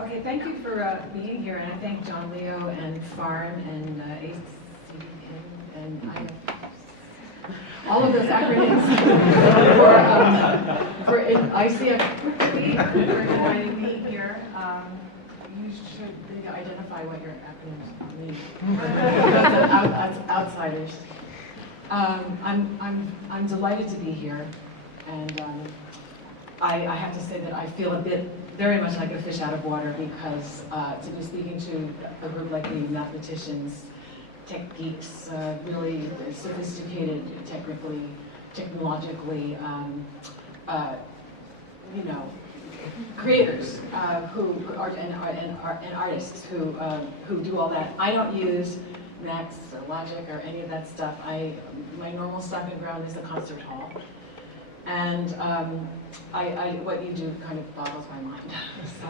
Okay, thank you for being here, and I thank John Leo and FARM and ACDN and all of those acronyms for ICF for inviting me here. You should maybe identify what your acronyms mean. As outsiders. I'm delighted to be here, and I have to say that I feel very much like a fish out of water, because to be speaking to a group like me, mathematicians, tech geeks, really sophisticated, technologically, creators and artists who do all that. I don't use maths or logic or any of that stuff. My normal stomping ground is the concert hall. And what you do kind of boggles my mind. So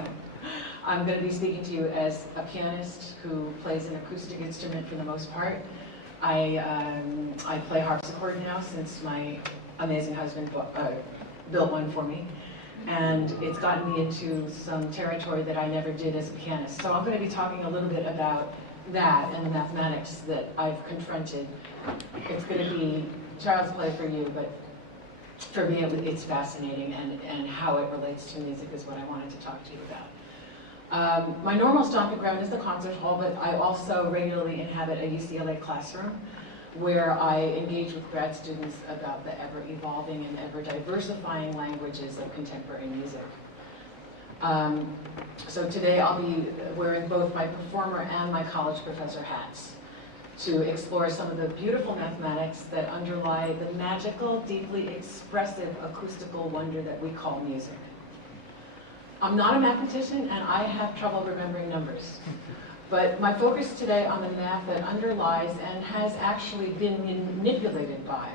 I'm going to be speaking to you as a pianist who plays an acoustic instrument for the most part. I play harpsichord now, since my amazing husband built one for me. And it's gotten me into some territory that I never did as a pianist. So I'm going to be talking a little bit about that and the mathematics that I've confronted. It's going to be child's play for you, but for me it's fascinating, and how it relates to music is what I wanted to talk to you about. My normal stomping ground is the concert hall, but I also regularly inhabit a UCLA classroom where I engage with grad students about the ever-evolving and ever-diversifying languages of contemporary music. So today I'll be wearing both my performer and my college professor hats to explore some of the beautiful mathematics that underlie the magical, deeply expressive acoustical wonder that we call music. I'm not a mathematician, and I have trouble remembering numbers. But my focus today on the math that underlies and has actually been manipulated by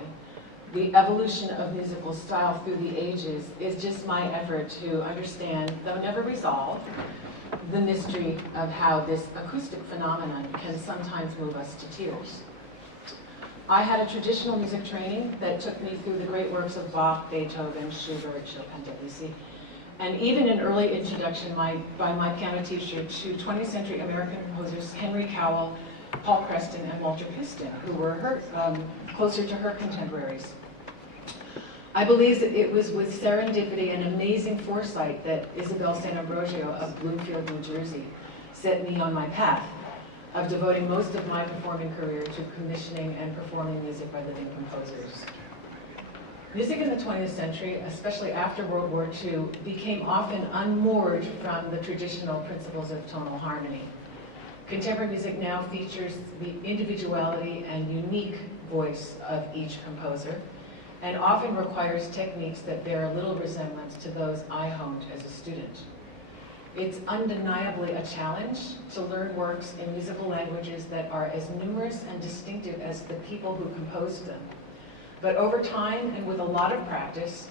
the evolution of musical style through the ages is just my effort to understand, though never resolve, the mystery of how this acoustic phenomenon can sometimes move us to tears. I had a traditional music training that took me through the great works of Bach, Beethoven, Schubert, Chopin, Debussy, and even an early introduction by my piano teacher to 20th century American composers Henry Cowell, Paul Creston, and Walter Piston, who were closer to her contemporaries. I believe that it was with serendipity and amazing foresight that Isabel San Ambrosio of Bloomfield, New Jersey, set me on my path of devoting most of my performing career to commissioning and performing music by living composers. Music in the 20th century, especially after World War II, became often unmoored from the traditional principles of tonal harmony. Contemporary music now features the individuality and unique voice of each composer, and often requires techniques that bear little resemblance to those I honed as a student. It's undeniably a challenge to learn works in musical languages that are as numerous and distinctive as the people who composed them. But over time, and with a lot of practice,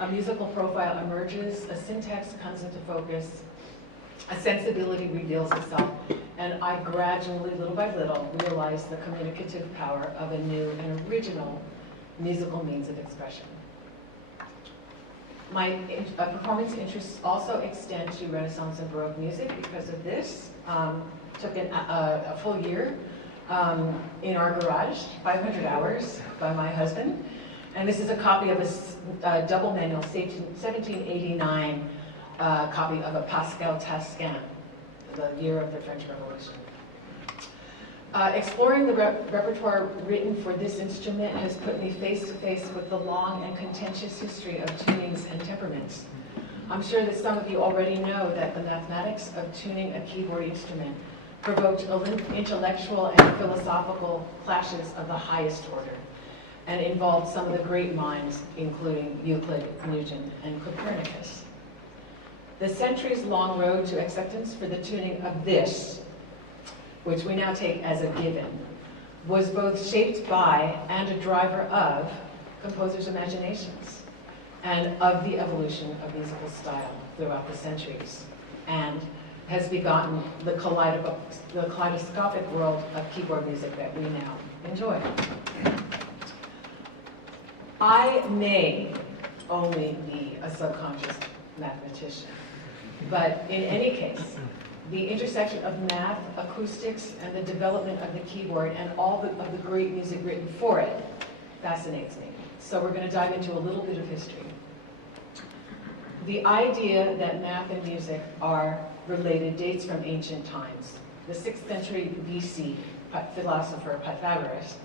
a musical profile emerges, a syntax comes into focus, a sensibility reveals itself, and I gradually, little by little, realize the communicative power of a new and original musical means of expression. My performance interests also extend to Renaissance and Baroque music because of this. Took a full year in our garage, 500 hours by my husband. And this is a copy of a double manual, 1789 copy of a Pascal Taskin, the year of the French Revolution. Exploring the repertoire written for this instrument has put me face to face with the long and contentious history of tunings and temperaments. I'm sure that some of you already know that the mathematics of tuning a keyboard instrument provoked intellectual and philosophical clashes of the highest order, and involved some of the great minds, including Euclid, Newton, and Copernicus. The centuries-long road to acceptance for the tuning of this, which we now take as a given, was both shaped by and a driver of composers' imaginations, and of the evolution of musical style throughout the centuries, and has begotten the kaleidoscopic world of keyboard music that we now enjoy. I may only be a subconscious mathematician, But in any case, the intersection of math, acoustics, and the development of the keyboard and all of the great music written for it fascinates me. So we're going to dive into a little bit of history. The idea that math and music are related dates from ancient times. The 6th century BC philosopher Pythagoras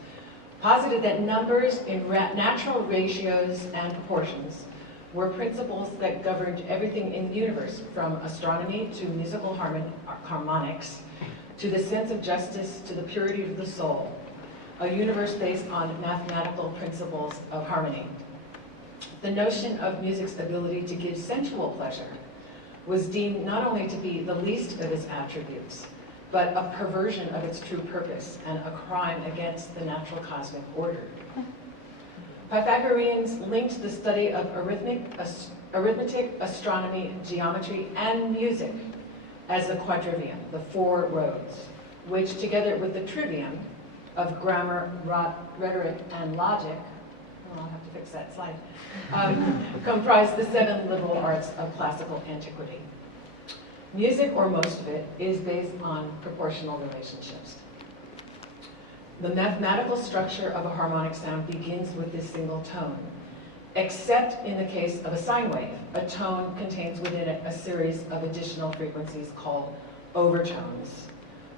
posited that numbers in natural ratios and proportions were principles that governed everything in the universe, from astronomy to musical harmonics, to the sense of justice, to the purity of the soul, a universe based on mathematical principles of harmony. The notion of music's ability to give sensual pleasure was deemed not only to be the least of its attributes, but a perversion of its true purpose and a crime against the natural cosmic order. Pythagoreans linked the study of arithmetic, astronomy, geometry, and music as the quadrivium, the 4 roads, which together with the trivium of grammar, rhetoric, and logic, I'll have to fix that slide, comprise the 7 liberal arts of classical antiquity. Music, or most of it, is based on proportional relationships. The mathematical structure of a harmonic sound begins with this single tone, except in the case of a sine wave. A tone contains within it a series of additional frequencies called overtones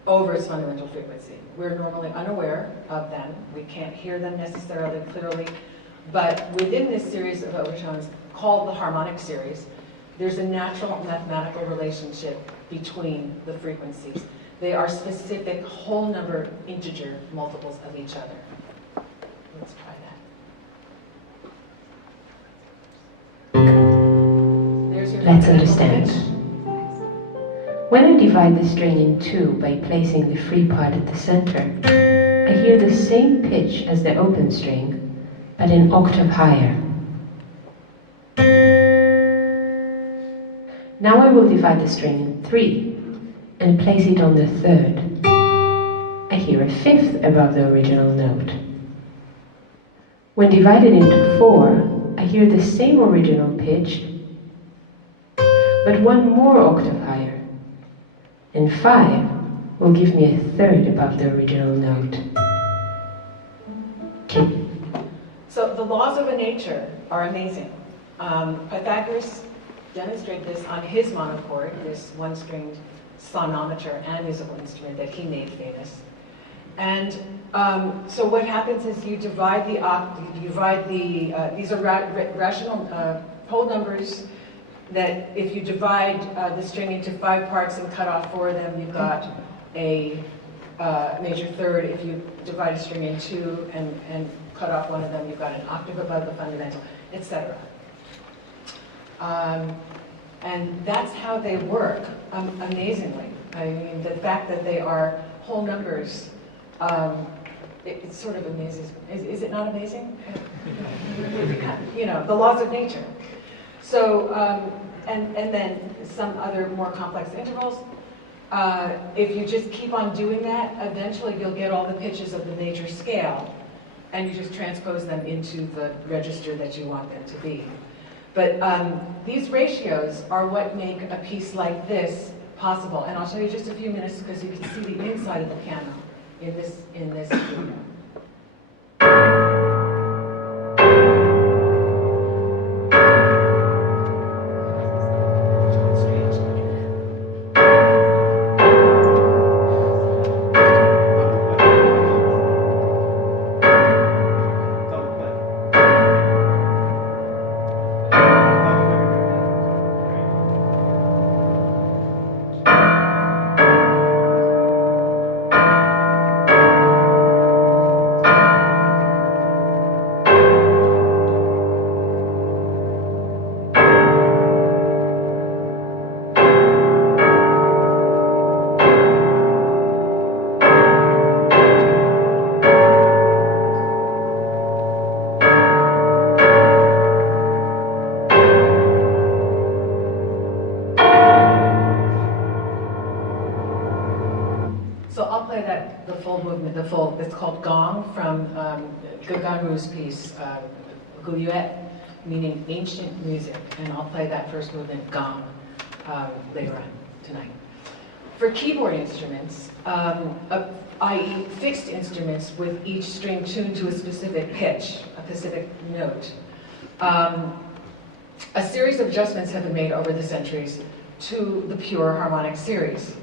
over its fundamental frequency. We're normally unaware of them. We can't hear them necessarily clearly, but within this series of overtones, called the harmonic series, there's a natural mathematical relationship between the frequencies. They are specific whole number integer multiples of each other. Let's try that. There's your Let's understand. When I divide the string in 2 by placing the free part at the center, I hear the same pitch as the open string, but an octave higher. Now I will divide the string in 3 and place it on the 3rd. I hear a 5th above the original note. When divided into 4, I hear the same original pitch, but 1 more octave higher. And 5 will give me a 3rd above the original note. Okay. So the laws of nature are amazing. Pythagoras demonstrated this on his monochord, this 1-stringed sonometer and musical instrument that he made famous. And so what happens is you divide these are rational whole numbers that if you divide the string into 5 parts and cut off 4 of them, you've got a major third. If you divide a string in 2 and cut off 1 of them, you've got an octave above the fundamental, etc. And that's how they work, amazingly. I mean, the fact that they are whole numbers, it sort of amazes me. Is it not amazing? You know, the laws of nature. So, and then some other more complex intervals. If you just keep on doing that, eventually you'll get all the pitches of the major scale, and you just transpose them into the register that you want them to be. But these ratios are what make a piece like this possible. And I'll show you just a few minutes because you can see the inside of the piano in this video. It's called Gong from Gauguin's piece, Gouillet, meaning ancient music. And I'll play that first movement, Gong. later on tonight. For keyboard instruments, i.e. fixed instruments with each string tuned to a specific pitch, a specific note, a series of adjustments have been made over the centuries to the pure harmonic series.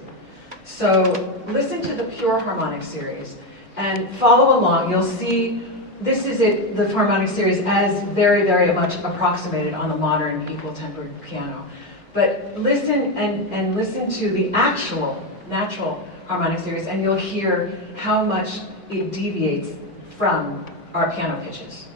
So listen to the pure harmonic series and follow along. You'll see this is it, the harmonic series as very, very much approximated on a modern equal tempered piano. But listen and listen to the actual natural harmonic series and you'll hear how much it deviates from our piano pitches.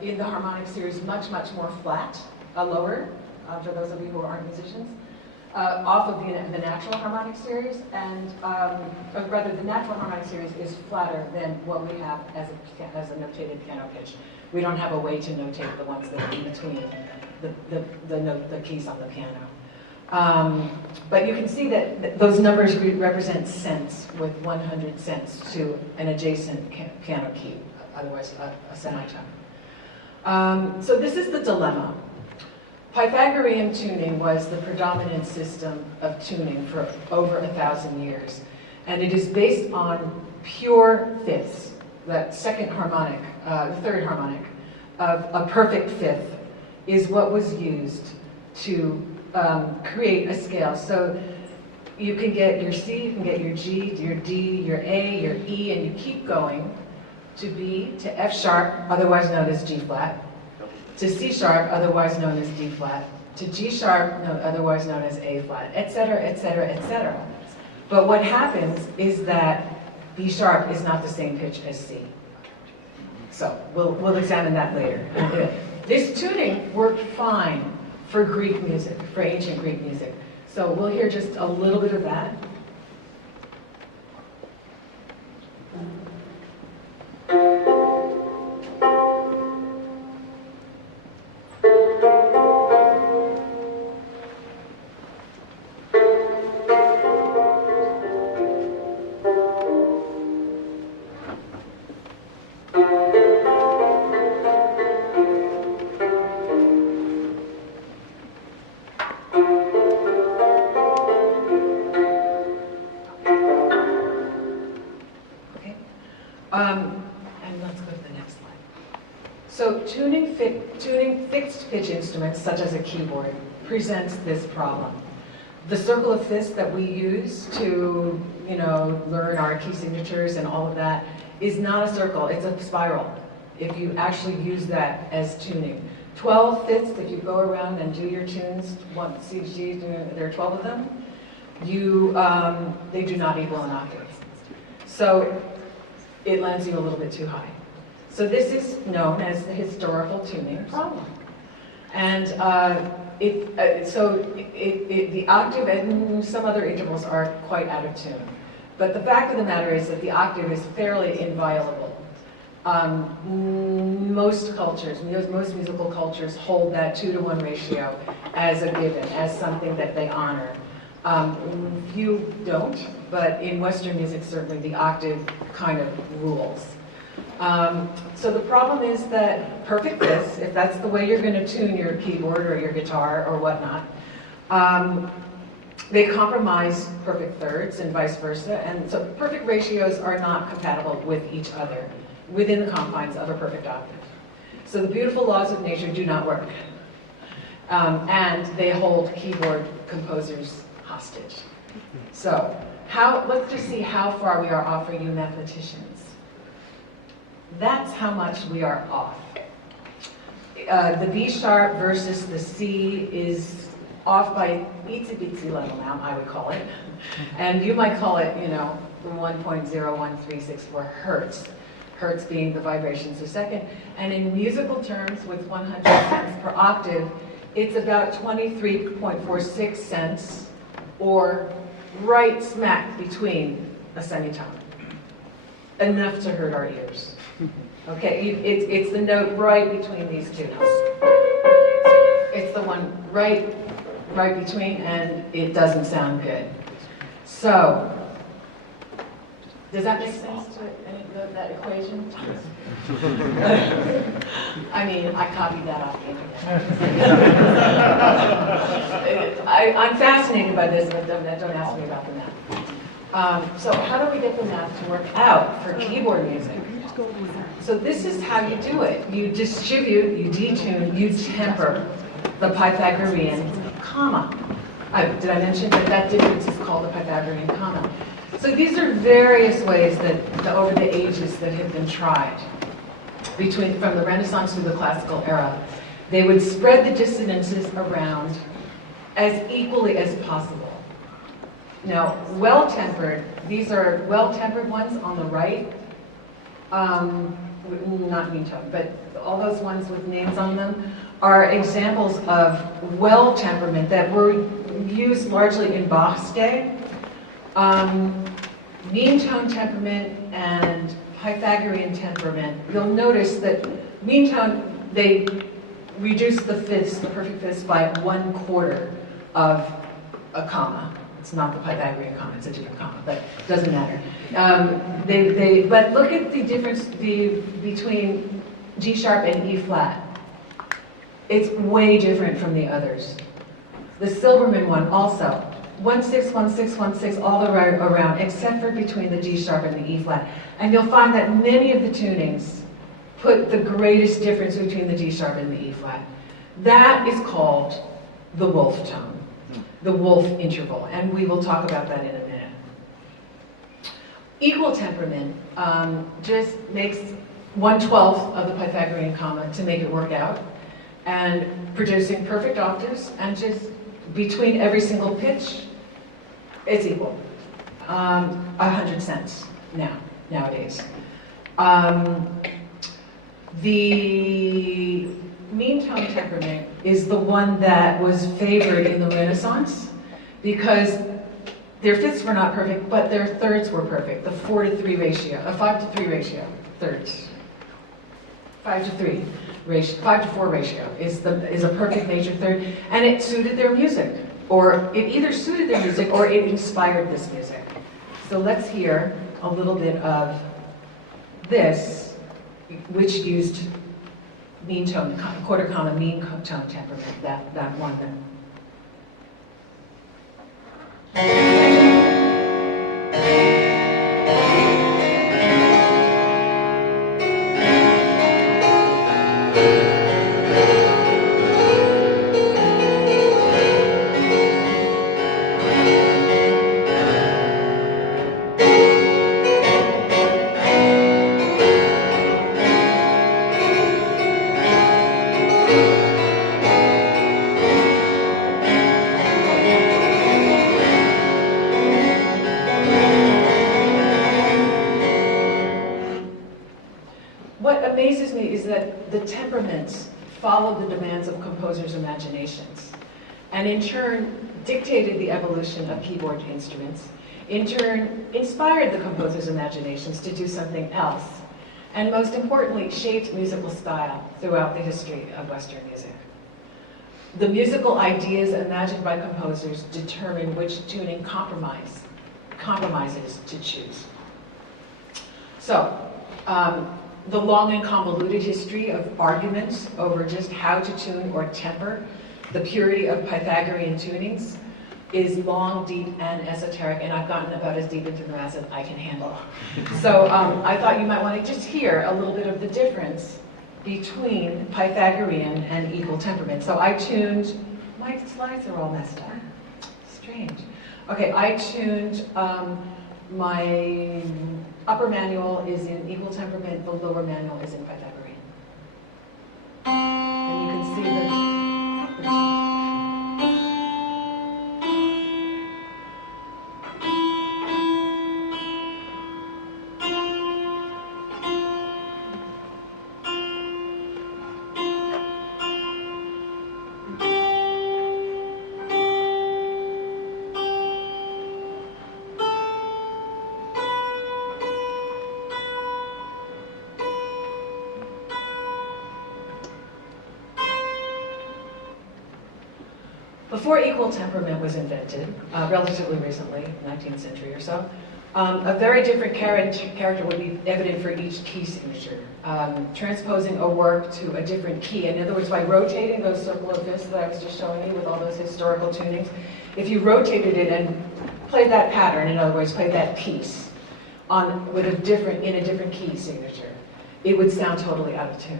In the harmonic series, much more flat, lower, for those of you who aren't musicians, off of the natural harmonic series, and or rather the natural harmonic series is flatter than what we have as a notated piano pitch. We don't have a way to notate the ones that are in between the keys on the piano. But you can see that those numbers represent cents with 100 cents to an adjacent piano key, otherwise a semitone. So this is the dilemma. Pythagorean tuning was the predominant system of tuning for over 1,000 years. And it is based on pure fifths, that second harmonic, the third harmonic of a perfect fifth is what was used to create a scale. So you can get your C, you can get your G, your D, your A, your E, and you keep going to B, to F sharp, otherwise known as G flat, to C sharp, otherwise known as D flat, to G sharp, otherwise known as A flat, etc., etc., etc. But what happens is that B sharp is not the same pitch as C. So we'll examine that later. This tuning worked fine for Greek music, for ancient Greek music. So we'll hear just a little bit of that. And let's go to the next slide. So tuning fixed pitch instruments, such as a keyboard, presents this problem. The circle of fifths that we use to, learn our key signatures and all of that is not a circle, it's a spiral. If you actually use that as tuning. 12 fifths, if you go around and do your tunes, C, G, there are 12 of them, they do not equal an octave. So it lands you a little bit too high. So this is known as the historical tuning problem. And the octave and some other intervals are quite out of tune. But the fact of the matter is that the octave is fairly inviolable. Most cultures, most musical cultures hold that 2-to-1 ratio as a given, as something that they honor. Few don't, but in Western music, certainly the octave kind of rules. So the problem is that perfect fifths, if that's the way you're going to tune your keyboard or your guitar or whatnot, They compromise perfect thirds and vice versa, and so perfect ratios are not compatible with each other within the confines of a perfect octave. So the beautiful laws of nature do not work, and they hold keyboard composers hostage. So let's just see how far we are off for you mathematicians. That's how much we are off. The B sharp versus the C is off by itsy bitsy little amount, I would call it. And you might call it, 1.01364 hertz. Hertz being the vibrations a second. And in musical terms, with 100 cents per octave, it's about 23.46 cents, or right smack between a semitone. Enough to hurt our ears. Okay, it's the note right between these two notes. It's the one right between, and it doesn't sound good. So, does that make sense to that equation? I mean, I copied that off the internet. I'm fascinated by this, but don't ask me about the math. So how do we get the math to work out for keyboard music? So this is how you do it. You distribute, you detune, you temper the Pythagorean comma. Did I mention that difference is called the Pythagorean comma? So these are various ways that over the ages that have been tried from the Renaissance to the classical era. They would spread the dissonances around as equally as possible. Now, well-tempered, these are well-tempered ones on the right, not mean tone, but all those ones with names on them are examples of well-temperament that were used largely in Bach's day. Mean tone temperament and Pythagorean temperament, you'll notice that mean tone, they reduce the fifths, the perfect fifths, by 1/4 of a comma. It's not the Pythagorean comma, it's a different comma, but it doesn't matter. But look at the difference between G sharp and E flat. It's way different from the others. The Silberman one also, 1/6, 1/6, 1/6 all the way around, except for between the G sharp and the E flat. And you'll find that many of the tunings put the greatest difference between the G sharp and the E flat. That is called the wolf tone, the wolf interval, and we will talk about that in a minute. Equal temperament just makes 1/12 of the Pythagorean comma to make it work out, and producing perfect octaves, and just between every single pitch, it's equal. 100 cents nowadays. The mean tone temperament is the one that was favored in the Renaissance because their fifths were not perfect, but their thirds were perfect. The 4-to-3 ratio, a 5-to-3 ratio, thirds. 5-to-3 ratio, 5-to-4 ratio is a perfect major third, and it suited their music, or it either suited their music or it inspired this music. So let's hear a little bit of this, which used mean tone, quarter comma mean tone temperament, that one. The temperaments followed the demands of composers' imaginations, and in turn dictated the evolution of keyboard instruments, in turn inspired the composers' imaginations to do something else, and most importantly shaped musical style throughout the history of Western music. The musical ideas imagined by composers determine which tuning compromises to choose. So, the long and convoluted history of arguments over just how to tune or temper the purity of Pythagorean tunings is long, deep, and esoteric, and I've gotten about as deep into the math as I can handle. So I thought you might want to just hear a little bit of the difference between Pythagorean and equal temperament. So I tuned, my slides are all messed up. Strange. Okay, I tuned, my upper manual is in equal temperament, the lower manual is in Pythagorean. And you can see the before equal temperament was invented, relatively recently, 19th century or so, a very different character would be evident for each key signature, transposing a work to a different key. In other words, by rotating those circle of fifths that I was just showing you with all those historical tunings, if you rotated it and played that pattern, in other words, played that piece in a different key signature, it would sound totally out of tune.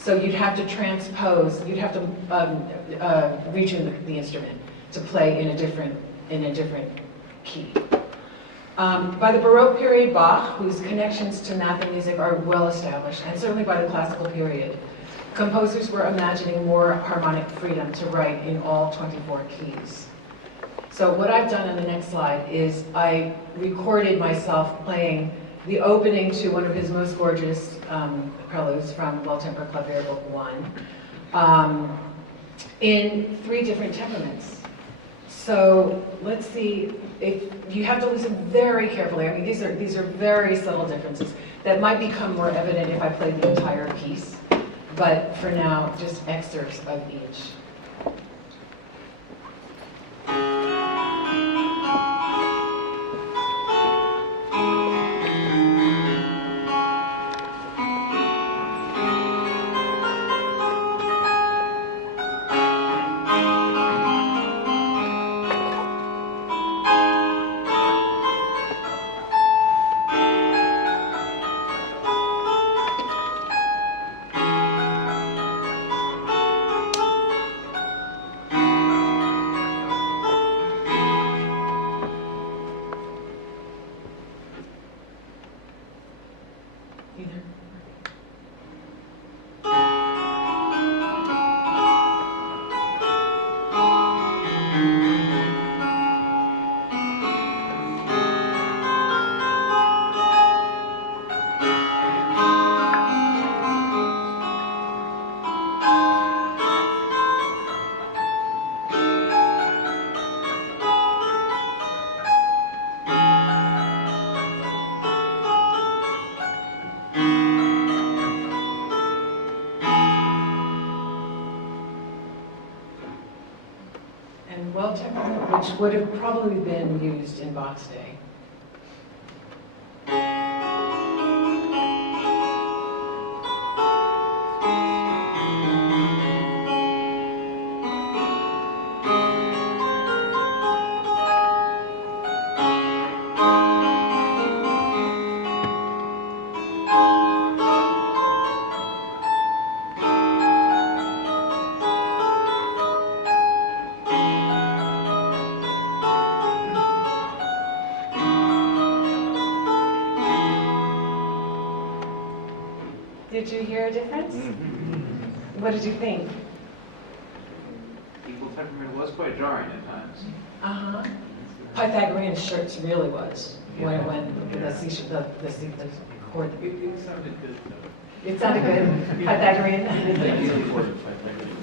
So you'd have to transpose, you'd have to retune the instrument to play in a different key. By the Baroque period, Bach, whose connections to math and music are well established, and certainly by the classical period, composers were imagining more harmonic freedom to write in all 24 keys. So what I've done on the next slide is I recorded myself playing the opening to one of his most gorgeous preludes from Well-Tempered Clavier Book 1 in 3 different temperaments. So let's see, if you have to listen very carefully. I mean, these are very subtle differences that might become more evident if I played the entire piece. But for now, just excerpts of each. Which would have probably been used in Bach's day. Did you hear a difference? Mm-hmm. What did you think? Equal temperament was quite jarring at times. Uh-huh. Pythagorean shirts really was. Yeah. When the chord. It sounded good though. It sounded good. Pythagorean. The ending chord of Pythagorean.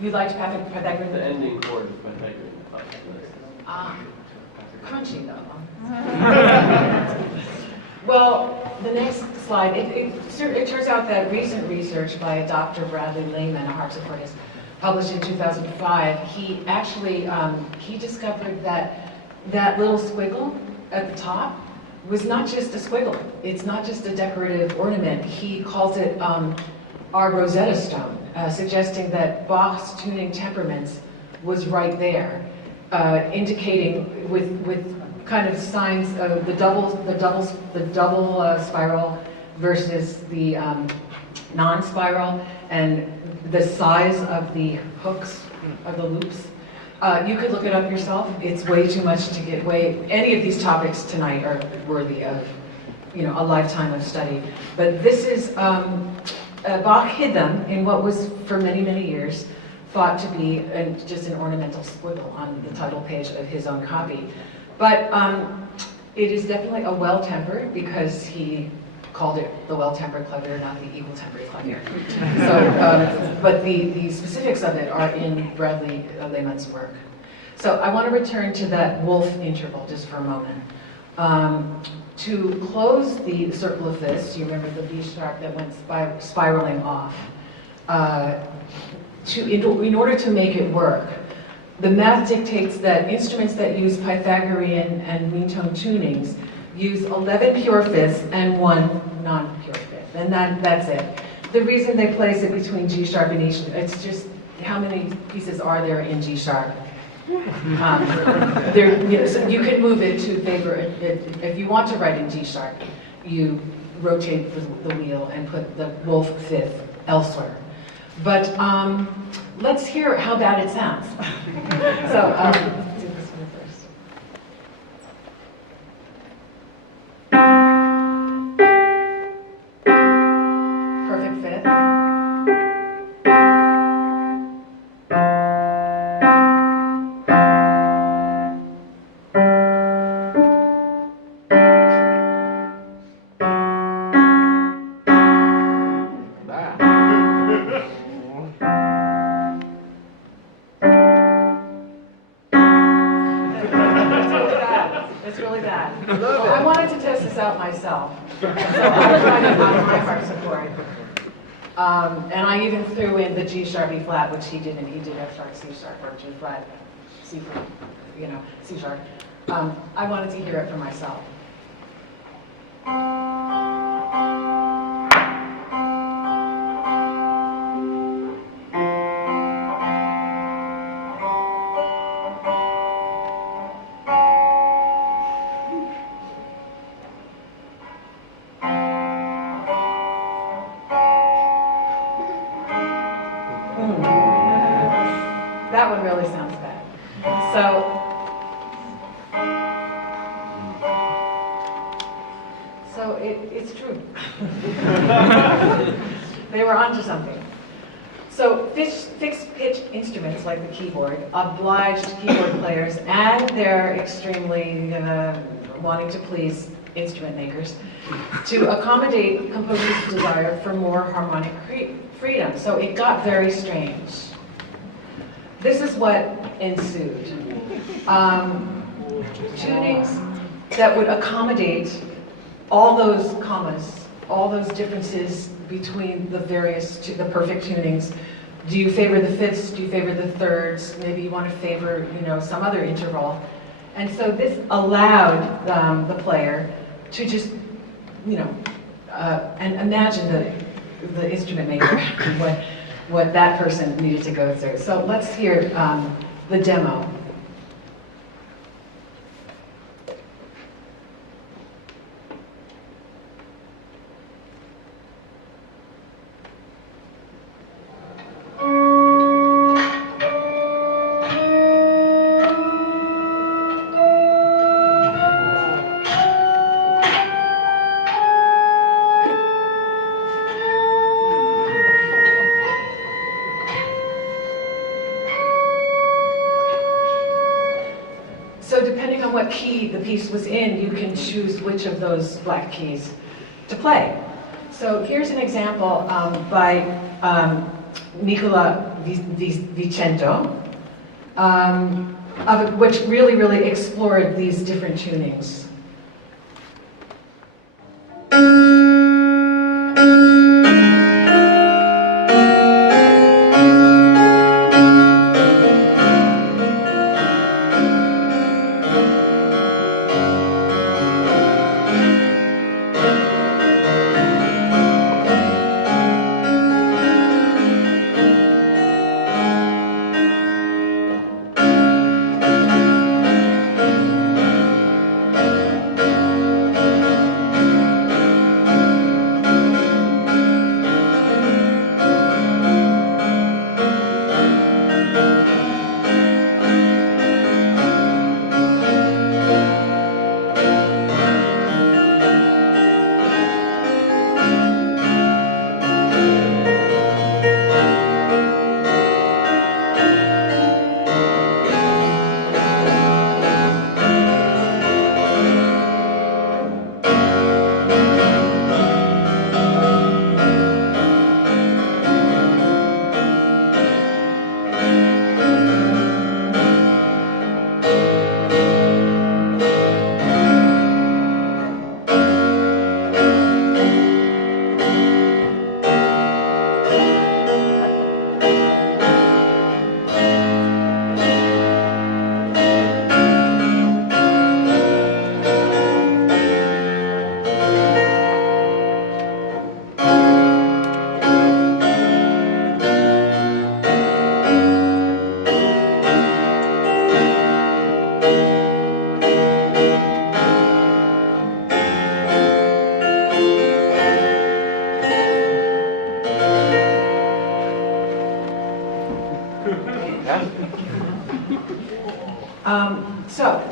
You liked Pythagorean? The ending chord of Pythagorean. Ah, crunchy though. Well, the next slide, it turns out that recent research by a Dr. Bradley Lehman, a harpsichordist, published in 2005, he actually, he discovered that that little squiggle at the top was not just a squiggle. It's not just a decorative ornament. He calls it our Rosetta Stone, suggesting that Bach's tuning temperaments was right there. indicating with kind of signs of the double spiral versus the non-spiral, and the size of the hooks, of the loops. You could look it up yourself. It's way too much to get away. Any of these topics tonight are worthy of, a lifetime of study. But this is, Bach hid them in what was, for many, many years, thought to be just an ornamental squiggle on the title page of his own copy. But it is definitely a well-tempered, because he called it the well-tempered clavier, not the evil-tempered clavier. So, but the specifics of it are in Bradley Lehman's work. So I want to return to that wolf interval just for a moment. To close the circle of this, you remember the B sharp that went spiraling off. In order to make it work, the math dictates that instruments that use Pythagorean and mean tone tunings use 11 pure fifths and 1 non-pure fifth, and that's it. The reason they place it between G sharp and E sharp, it's just how many pieces are there in G sharp? So you can move it to favor it. If you want to write in G sharp, you rotate the wheel and put the wolf fifth elsewhere. But let's hear how bad it sounds. So let's do this one first. Perfect fifth. It's really bad. I wanted to test this out myself. So I tried it on my harpsichord. And I even threw in the G sharp E flat, which he didn't. He did F sharp, C sharp, or G flat, C flat, C sharp. I wanted to hear it for myself. That one really sounds bad. So it's true. They were onto something. So fixed pitch instruments like the keyboard obliged keyboard players and their extremely wanting to please instrument makers to accommodate composers' desire for more harmonic freedom. So it got very strange. This is what ensued. Tunings that would accommodate all those commas, all those differences between the the perfect tunings. Do you favor the fifths? Do you favor the thirds? Maybe you want to favor, some other interval. And so this allowed the player to just, and imagine the instrument maker, what that person needed to go through. So let's hear the demo. What key the piece was in, you can choose which of those black keys to play. So here's an example by Nicola Vicento, which really explored these different tunings.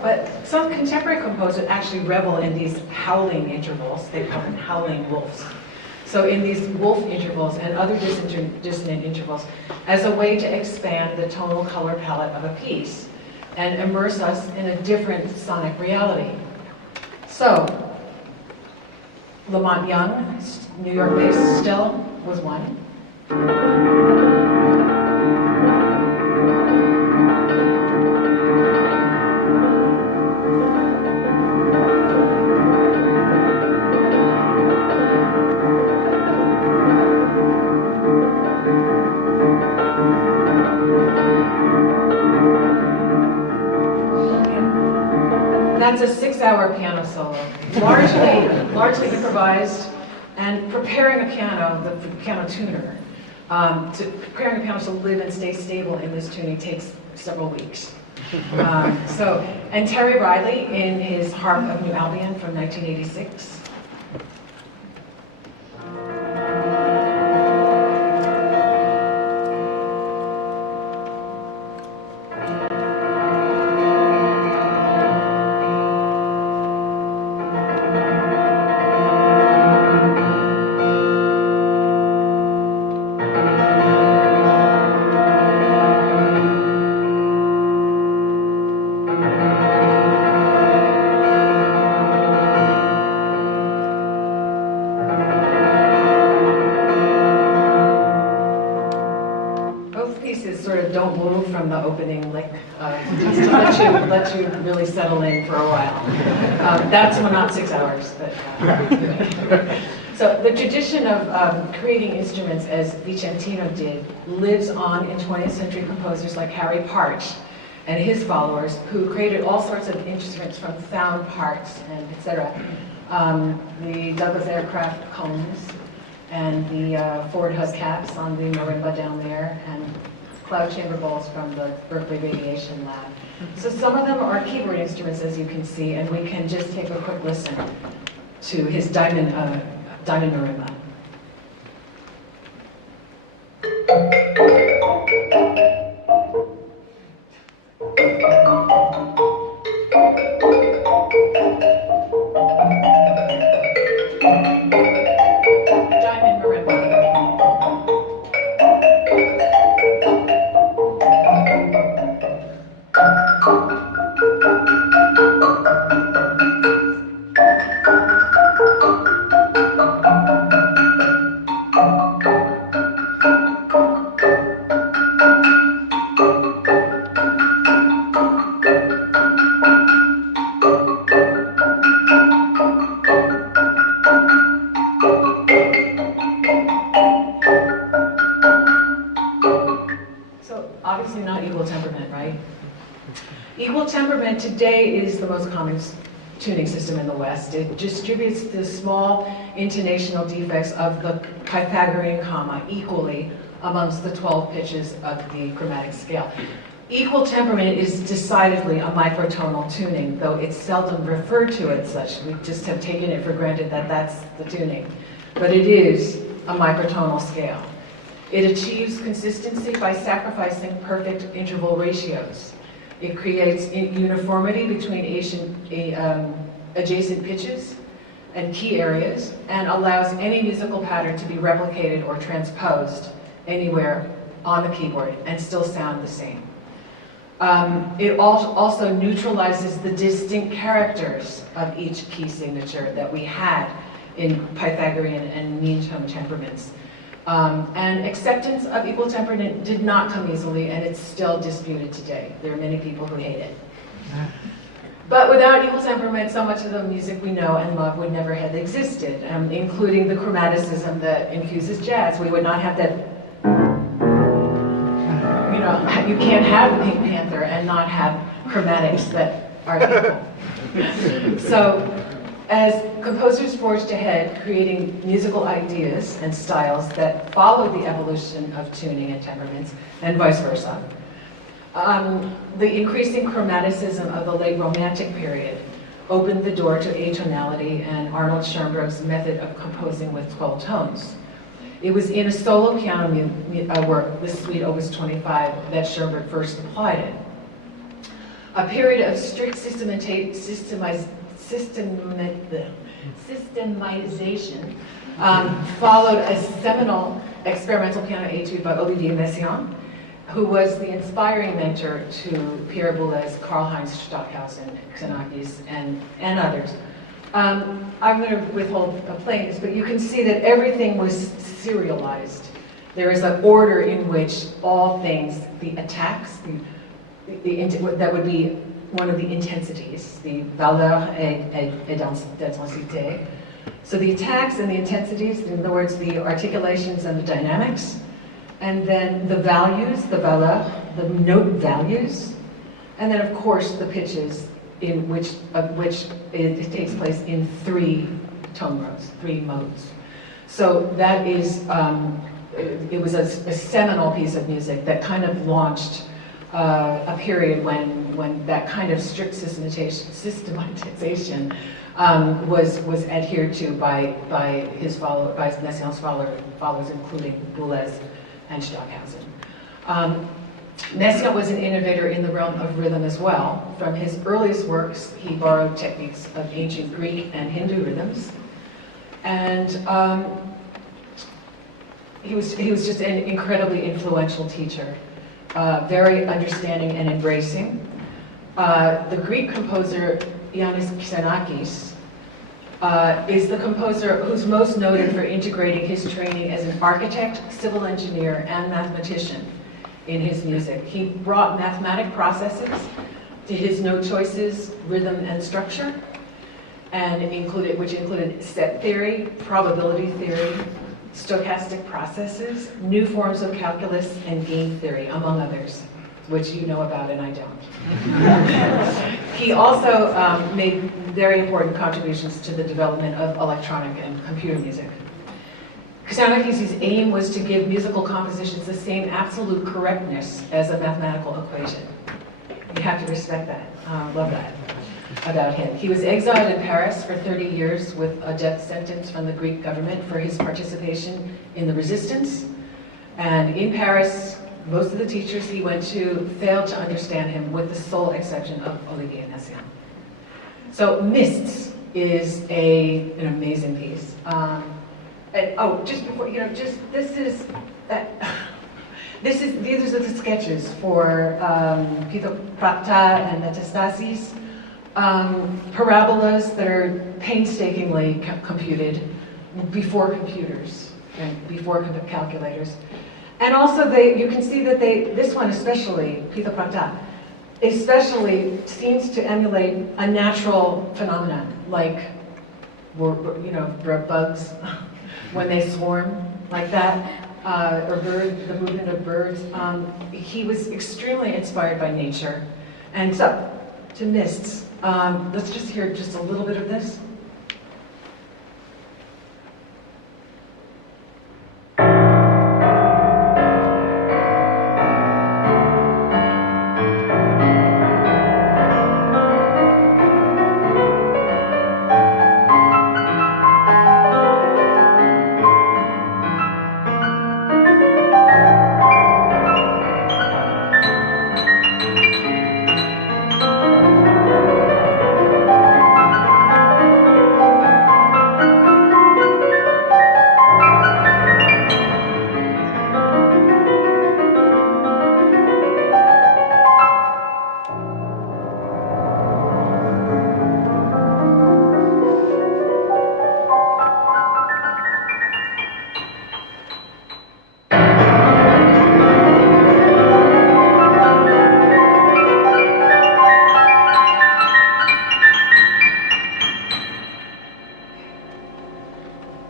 But some contemporary composers actually revel in these howling intervals. They call them howling wolves. So in these wolf intervals and other dissonant intervals, as a way to expand the tonal color palette of a piece and immerse us in a different sonic reality. So, Lamont Young, New York-based still, was one. That's a 6-hour piano solo, largely improvised, and preparing a piano, the piano tuner, preparing a piano to live and stay stable in this tuning takes several weeks. And Terry Riley in his Harp of New Albion from 1986. The opening lick, just to let you really settle in for a while. That's not 6 hours, but so the tradition of creating instruments as Vicentino did lives on in 20th century composers like Harry Partch and his followers, who created all sorts of instruments from found parts and etc. The Douglas aircraft cones and the Ford hubcaps on the marimba down there, and cloud chamber bowls from the Berkeley Radiation Lab. So some of them are keyboard instruments, as you can see, and we can just take a quick listen to his diamond marimba. Diamond marimba. Obviously not equal temperament, right? Equal temperament today is the most common tuning system in the West. It distributes the small intonational defects of the Pythagorean comma equally amongst the 12 pitches of the chromatic scale. Equal temperament is decidedly a microtonal tuning, though it's seldom referred to as such. We just have taken it for granted that that's the tuning. But it is a microtonal scale. It achieves consistency by sacrificing perfect interval ratios. It creates uniformity between adjacent pitches and key areas, and allows any musical pattern to be replicated or transposed anywhere on the keyboard and still sound the same. It also neutralizes the distinct characters of each key signature that we had in Pythagorean and mean tone temperaments. And acceptance of equal temperament did not come easily, and it's still disputed today. There are many people who hate it. But without equal temperament, so much of the music we know and love would never have existed, including the chromaticism that infuses jazz. We would not have that, you can't have the Pink Panther and not have chromatics that are equal. So, as composers forged ahead, creating musical ideas and styles that followed the evolution of tuning and temperaments, and vice versa, the increasing chromaticism of the late Romantic period opened the door to atonality and Arnold Schoenberg's method of composing with 12 tones. It was in a solo piano work, the Suite Opus 25, that Schoenberg first applied it. A period of strict systemization followed a seminal experimental piano etude by Olivier Messiaen, who was the inspiring mentor to Pierre Boulez, Karl-Heinz Stockhausen, Xenakis, and others. I'm going to withhold playing this, but you can see that everything was serialized. There is an order in which all things, the attacks, that would be one of the intensities, the valeur et d'intensité. So the attacks and the intensities, in other words, the articulations and the dynamics, and then the values, the valeur, the note values, and then of course the pitches, in which it takes place in 3 tone modes, 3 modes. So that is, it was a seminal piece of music that kind of launched a period when that kind of strict systematization was adhered to by Messiaen's followers, including Boulez and Stockhausen. Messiaen was an innovator in the realm of rhythm as well. From his earliest works, he borrowed techniques of ancient Greek and Hindu rhythms, and he was just an incredibly influential teacher, very understanding and embracing. The Greek composer Iannis Xenakis is the composer who's most noted for integrating his training as an architect, civil engineer, and mathematician in his music. He brought mathematic processes to his note choices, rhythm, and structure, and which included set theory, probability theory, stochastic processes, new forms of calculus, and game theory, among others, which you know about and I don't. He also made very important contributions to the development of electronic and computer music. Xenakis' aim was to give musical compositions the same absolute correctness as a mathematical equation. You have to respect that. Love that about him. He was exiled in Paris for 30 years with a death sentence from the Greek government for his participation in the resistance. And in Paris, most of the teachers he went to failed to understand him, with the sole exception of Olivier Messiaen. So Mists is an amazing piece. Just before, these are the sketches for Pythagoras and Metastases, parabolas that are painstakingly computed before computers and before calculators. And also you can see that this one especially, Pythagoras, especially seems to emulate a natural phenomenon, like, bugs when they swarm, like that, or the movement of birds. He was extremely inspired by nature. And so, to Mists, let's just hear just a little bit of this.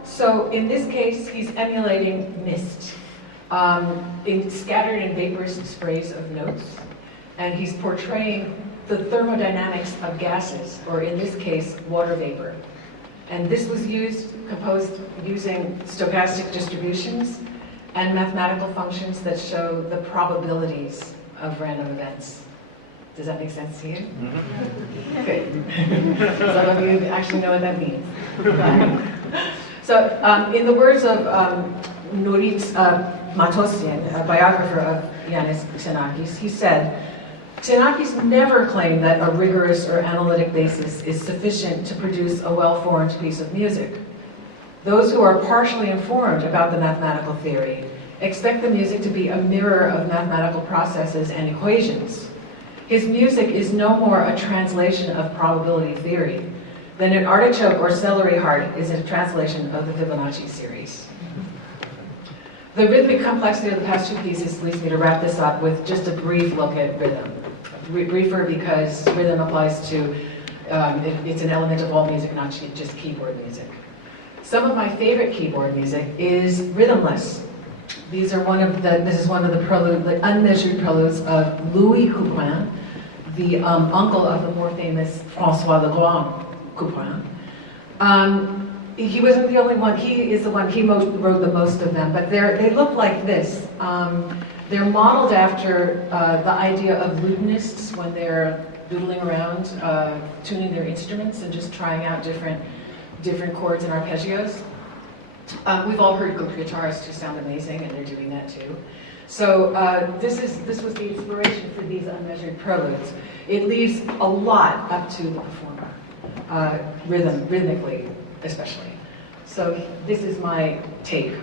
So in this case, he's emulating mist, scattered in vaporous sprays of notes, and he's portraying the thermodynamics of gases, or in this case, water vapor. And this was composed using stochastic distributions and mathematical functions that show the probabilities of random events. Does that make sense to you? Mm-hmm. Good. Some of you actually know what that means. So, in the words of Nurit Matosian, a biographer of Iannis Xenakis, he said, Xenakis never claimed that a rigorous or analytic basis is sufficient to produce a well-formed piece of music. Those who are partially informed about the mathematical theory expect the music to be a mirror of mathematical processes and equations. His music is no more a translation of probability theory than an artichoke or celery heart is a translation of the Fibonacci series. The rhythmic complexity of the past two pieces leads me to wrap this up with just a brief look at rhythm. Briefer because rhythm applies to, it's an element of all music, not just keyboard music. Some of my favorite keyboard music is rhythmless. This is one of the preludes, the unmeasured preludes of Louis Couperin, the uncle of the more famous François Le Grand Couperin. He wasn't the only one, he is the one, he wrote the most of them, but they look like this. They're modeled after the idea of lutenists when they're doodling around, tuning their instruments and just trying out different chords and arpeggios. We've all heard guitarists who sound amazing, and they're doing that too. So this was the inspiration for these unmeasured preludes. It leaves a lot up to the performer, rhythmically especially. So this is my take.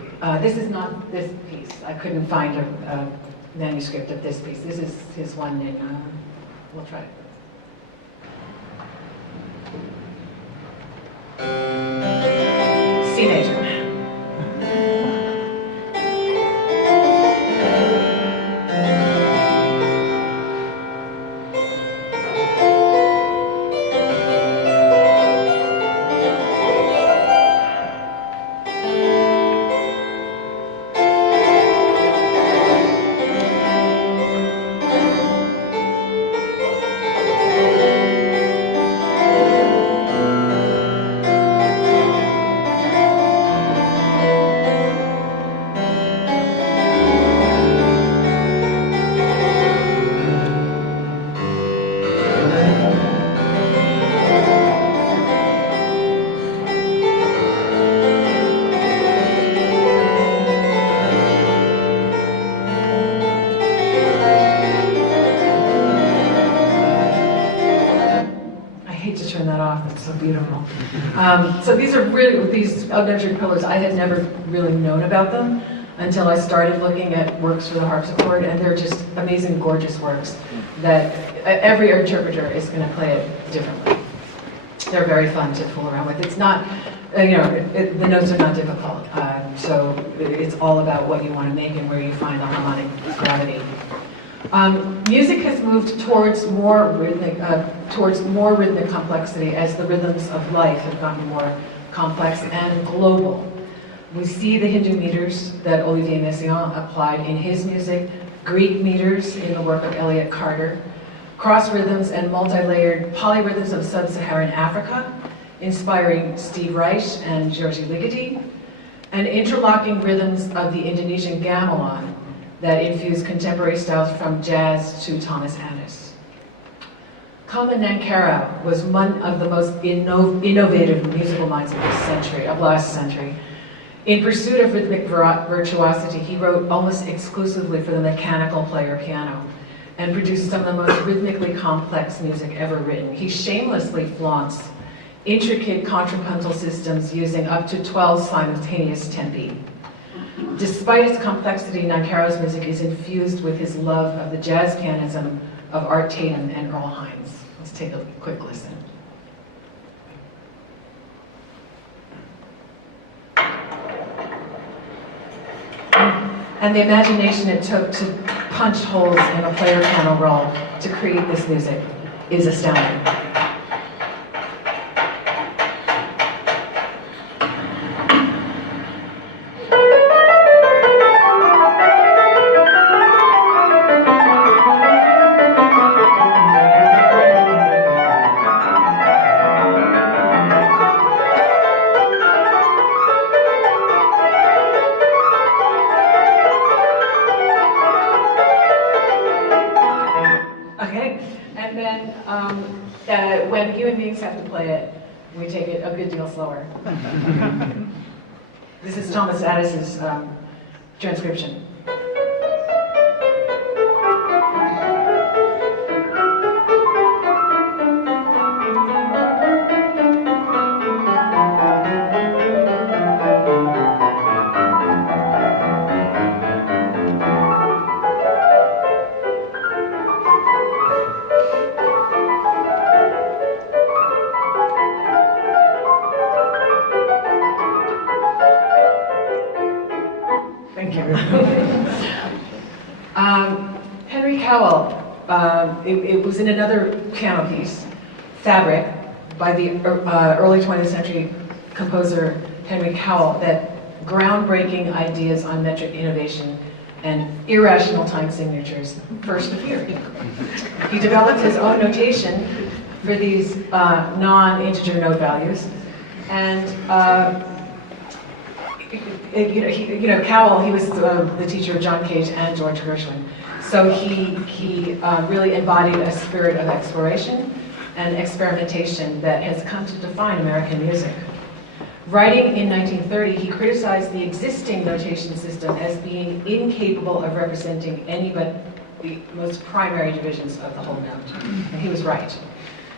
This is not this piece. I couldn't find a manuscript of this piece. This is his one in, we'll try it. C major. So these unmeasured pillars, I had never really known about them until I started looking at works for the harpsichord, and they're just amazing, gorgeous works that every interpreter is going to play it differently. They're very fun to fool around with. It's not, the notes are not difficult, so it's all about what you want to make and where you find the harmonic gravity. Music has moved towards more rhythmic complexity as the rhythms of life have gotten more complex and global. We see the Hindu meters that Olivier Messiaen applied in his music, Greek meters in the work of Elliott Carter, cross rhythms and multi-layered polyrhythms of sub-Saharan Africa, inspiring Steve Reich and Georgi Ligeti, and interlocking rhythms of the Indonesian gamelan that infuse contemporary styles from jazz to Thomas Adès. Conlon Nancarrow was one of the most innovative musical minds of last century. In pursuit of rhythmic virtuosity, he wrote almost exclusively for the mechanical player piano and produced some of the most rhythmically complex music ever written. He shamelessly flaunts intricate contrapuntal systems using up to 12 simultaneous tempi. Despite its complexity, Nancarrow's music is infused with his love of the jazz pianism of Art Tatum and Earl Hines. Let's take a quick listen. And the imagination it took to punch holes in a player piano roll to create this music is astounding. When human beings have to play it, we take it a good deal slower. This is Thomas Adès' transcription. Thank you. Henry Cowell, it was in another piano piece, Fabric, by the early 20th century composer Henry Cowell, that groundbreaking ideas on metric innovation and irrational time signatures first appeared. He developed his own notation for these non-integer note values, and Cowell, he was the teacher of John Cage and George Gershwin, so he really embodied a spirit of exploration and experimentation that has come to define American music. Writing in 1930, he criticized the existing notation system as being incapable of representing any but the most primary divisions of the whole note. And he was right.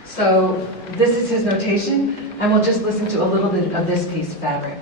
So this is his notation, and we'll just listen to a little bit of this piece, Fabric.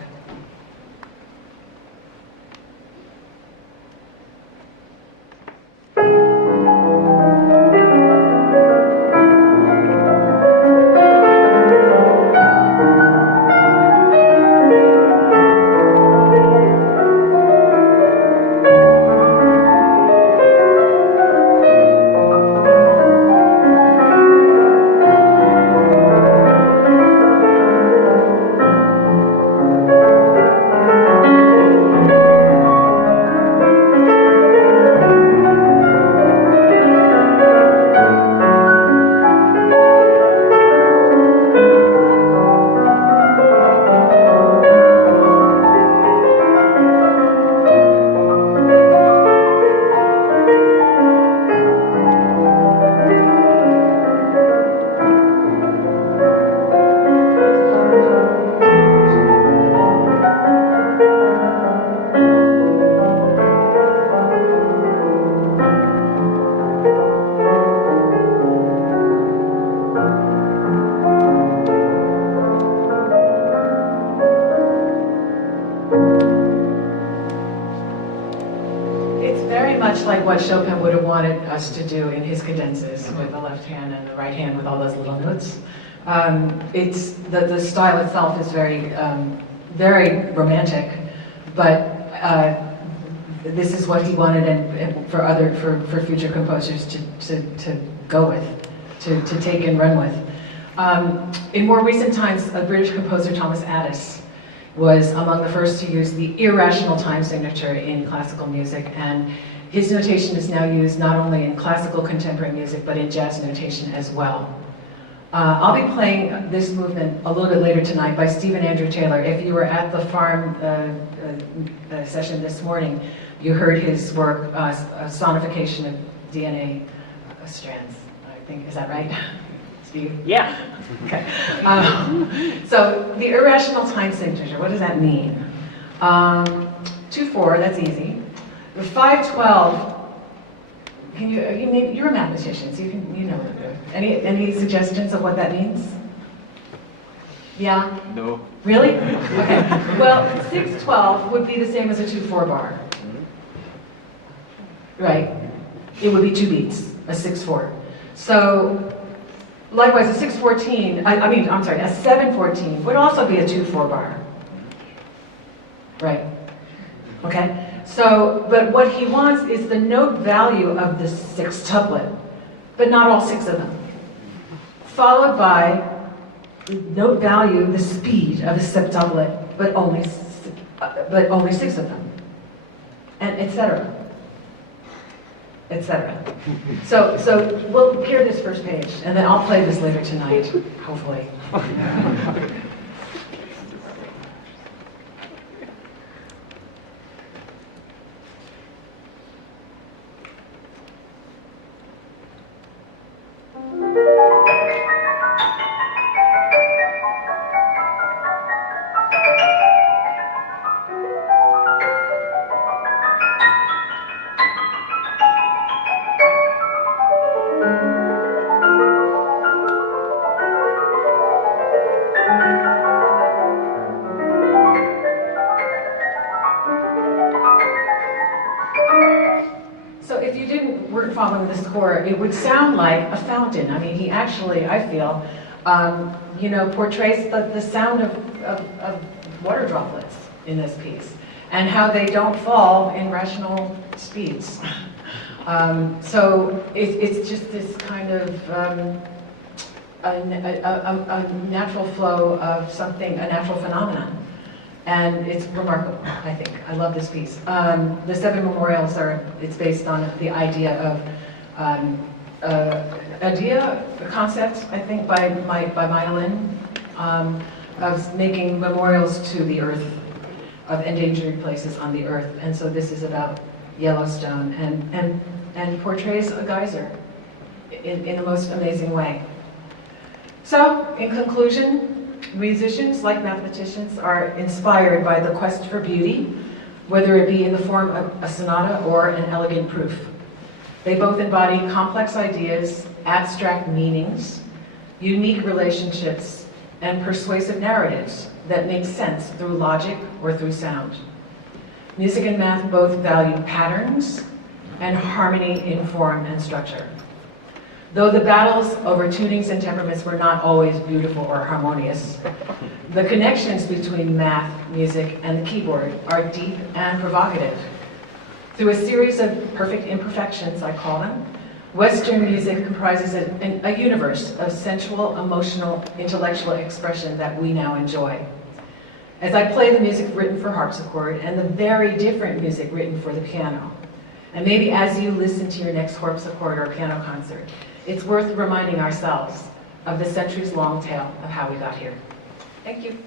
Like what Chopin would have wanted us to do in his cadences, with the left hand and the right hand with all those little notes. It's the style itself is very very romantic, but this is what he wanted, and for future composers to go with, to take and run with. In more recent times, a British composer, Thomas Adès, was among the first to use the irrational time signature in classical music, and his notation is now used not only in classical contemporary music, but in jazz notation as well. I'll be playing this movement a little bit later tonight by Stephen Andrew Taylor. If you were at the FARM session this morning, you heard his work, sonification of DNA strands, I think. Is that right, Steve? Yeah. Okay. So the irrational time signature, what does that mean? 2/4, that's easy. The 5/12, you're a mathematician, so you know it. Any suggestions of what that means? Yeah? No. Really? Okay. Well, 6/12 would be the same as a 2/4 bar. Right? It would be 2 beats, a 6/4. So, likewise, a 6/14, a 7/14 would also be a 2/4 bar. Right? Okay? So, but what he wants is the note value of the 6-tuplet, but not all 6 of them, followed by the note value, the speed of the septuplet, but only 6 of them, and etc. Etc. So we'll hear this first page, and then I'll play this later tonight, hopefully. Following the score, it would sound like a fountain. I mean, he actually, I feel, portrays the sound of water droplets in this piece. and how they don't fall in rational speeds. So it's just this kind of a natural flow of something, a natural phenomenon. And it's remarkable, I think. I love this piece. The 7 memorials it's based on the idea of, a concept, I think, by Myelin, of making memorials to the earth, of endangered places on the earth. And so this is about Yellowstone and portrays a geyser in the most amazing way. So, in conclusion, musicians, like mathematicians, are inspired by the quest for beauty, whether it be in the form of a sonata or an elegant proof. They both embody complex ideas, abstract meanings, unique relationships, and persuasive narratives that make sense through logic or through sound. Music and math both value patterns and harmony in form and structure. Though the battles over tunings and temperaments were not always beautiful or harmonious, the connections between math, music, and the keyboard are deep and provocative. Through a series of perfect imperfections, I call them, Western music comprises a universe of sensual, emotional, intellectual expression that we now enjoy. As I play the music written for harpsichord and the very different music written for the piano, and maybe as you listen to your next harpsichord or piano concert, it's worth reminding ourselves of the centuries-long tale of how we got here. Thank you.